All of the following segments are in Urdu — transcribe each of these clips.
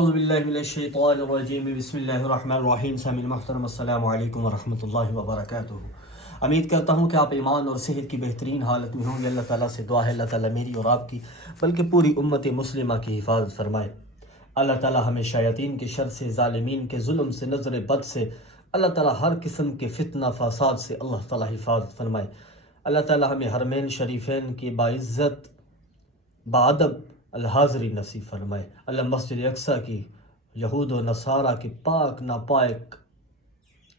اعوذ باللہ من الشیطان الرجیم بسم اللہ الرحمن الرحیم سامعین محترم السلام علیکم ورحمۃ اللہ وبرکاتہ۔ امید کرتا ہوں کہ آپ ایمان اور صحت کی بہترین حالت میں ہوں گے۔ اللہ تعالیٰ سے دعا ہے اللہ تعالیٰ میری اور آپ کی بلکہ پوری امت مسلمہ کی حفاظت فرمائے۔ اللہ تعالیٰ ہمیں شیاطین کے شر سے، ظالمین کے ظلم سے، نظر بد سے، اللہ تعالیٰ ہر قسم کے فتنہ فساد سے اللہ تعالیٰ حفاظت فرمائے۔ اللہ تعالیٰ ہمیں حرمین شریفین کی باعزت بادب الحاضری نصیب فرمائے۔ اللہ مسجد اقصیٰ کی یہود و نصارہ کے پاک ناپاک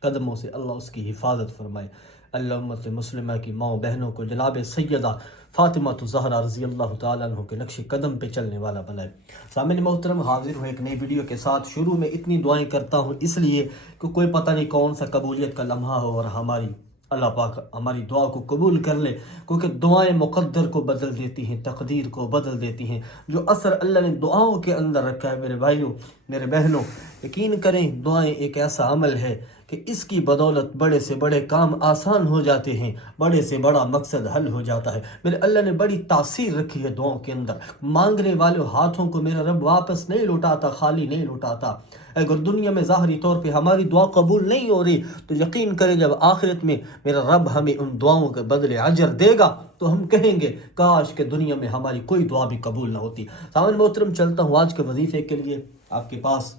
قدموں سے اللہ اس کی حفاظت فرمائے۔ اللہ امت مسلمہ کی ماں بہنوں کو جناب سیدہ فاطمہ الزہرا رضی اللہ تعالیٰ عنہ کے نقش قدم پہ چلنے والا بنائے۔ سامعین محترم، حاضر ہوں ایک نئی ویڈیو کے ساتھ۔ شروع میں اتنی دعائیں کرتا ہوں اس لیے کہ کوئی پتہ نہیں کون سا قبولیت کا لمحہ ہو اور ہماری اللہ پاک ہماری دعا کو قبول کر لے، کیونکہ دعائیں مقدر کو بدل دیتی ہیں، تقدیر کو بدل دیتی ہیں۔ جو اثر اللہ نے دعاؤں کے اندر رکھا ہے میرے بھائیوں میرے بہنوں، یقین کریں دعائیں ایک ایسا عمل ہے کہ اس کی بدولت بڑے سے بڑے کام آسان ہو جاتے ہیں، بڑے سے بڑا مقصد حل ہو جاتا ہے۔ میرے اللہ نے بڑی تاثیر رکھی ہے دعاؤں کے اندر۔ مانگنے والے ہاتھوں کو میرا رب واپس نہیں لوٹاتا، خالی نہیں لوٹاتا۔ اگر دنیا میں ظاہری طور پہ ہماری دعا قبول نہیں ہو رہی تو یقین کریں جب آخرت میں میرا رب ہمیں ان دعاؤں کے بدلے اجر دے گا تو ہم کہیں گے کاش کہ دنیا میں ہماری کوئی دعا بھی قبول نہ ہوتی۔ سامعین محترم، چلتا ہوں آج کے وظیفے کے لیے۔ آپ کے پاس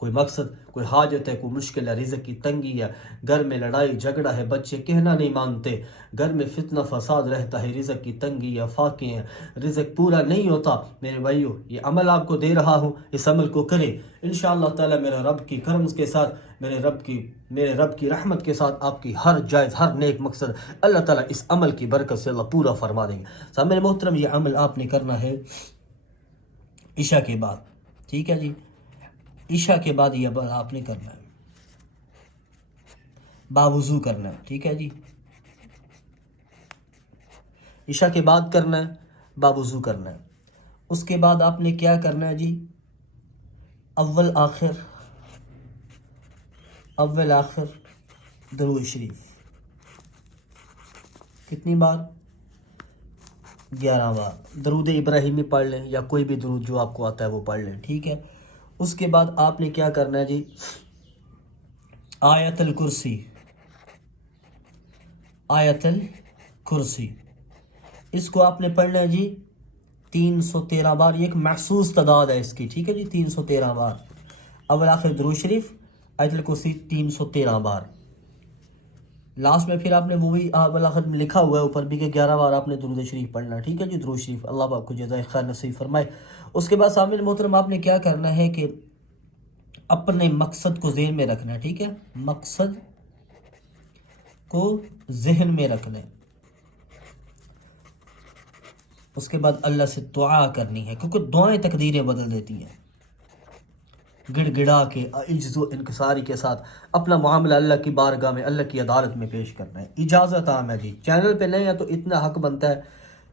کوئی مقصد، کوئی حاجت ہے، کوئی مشکل ہے، رزق کی تنگی ہے، گھر میں لڑائی جھگڑا ہے، بچے کہنا نہیں مانتے، گھر میں فتنہ فساد رہتا ہے، رزق کی تنگی ہے، فاقے ہیں، رزق پورا نہیں ہوتا، میرے بھائیوں یہ عمل آپ کو دے رہا ہوں، اس عمل کو کریں۔ انشاءاللہ تعالی میرے رب کی کرم کے ساتھ، میرے رب کی رحمت کے ساتھ آپ کی ہر جائز ہر نیک مقصد اللہ تعالیٰ اس عمل کی برکت سے اللہ پورا فرما دیں گے۔ سامعین محترم، یہ عمل آپ نے کرنا ہے عشاء کے بعد، ٹھیک ہے جی؟ عشاء کے بعد یہ عمل آپ نے کرنا ہے، باوضو کرنا ہے، ٹھیک ہے جی؟ عشاء کے بعد کرنا ہے، باوضو کرنا ہے۔ اس کے بعد آپ نے کیا کرنا ہے جی؟ اول آخر درود شریف کتنی بار؟ 11 بار درود ابراہیمی پڑھ لیں یا کوئی بھی درود جو آپ کو آتا ہے وہ پڑھ لیں، ٹھیک ہے؟ اس کے بعد آپ نے کیا کرنا ہے جی؟ آیت الکرسی اس کو آپ نے پڑھنا ہے جی 313 بار۔ یہ ایک محسوس تعداد ہے اس کی، ٹھیک ہے جی؟ 313 بار اول آخر درود شریف، آیت الکرسی 313 بار۔ لاسٹ میں پھر آپ نے وہی اول آخر میں لکھا ہوا ہے اوپر بھی کہ 11 بار آپ نے درود شریف پڑھنا، ٹھیک ہے جی؟ درود شریف اللہ آپ کو جزائے خیر نصیب فرمائے۔ اس کے بعد سامعین محترم آپ نے کیا کرنا ہے کہ اپنے مقصد کو ذہن میں رکھنا ہے، ٹھیک ہے؟ مقصد کو ذہن میں رکھنا ہے۔ اس کے بعد اللہ سے دعا کرنی ہے، کیونکہ دعائیں تقدیریں بدل دیتی ہیں۔ گڑ گڑا کے عجز و انکساری کے ساتھ اپنا معاملہ اللہ کی بارگاہ میں، اللہ کی عدالت میں پیش کرنا ہے۔ اجازت عام ہے جی، چینل پہ نہیں ہے تو اتنا حق بنتا ہے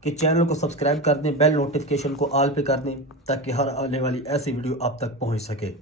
کہ چینل کو سبسکرائب کر دیں، بیل نوٹیفیکیشن کو آل پہ کر دیں تاکہ ہر آنے والی ایسی ویڈیو آپ تک پہنچ سکے۔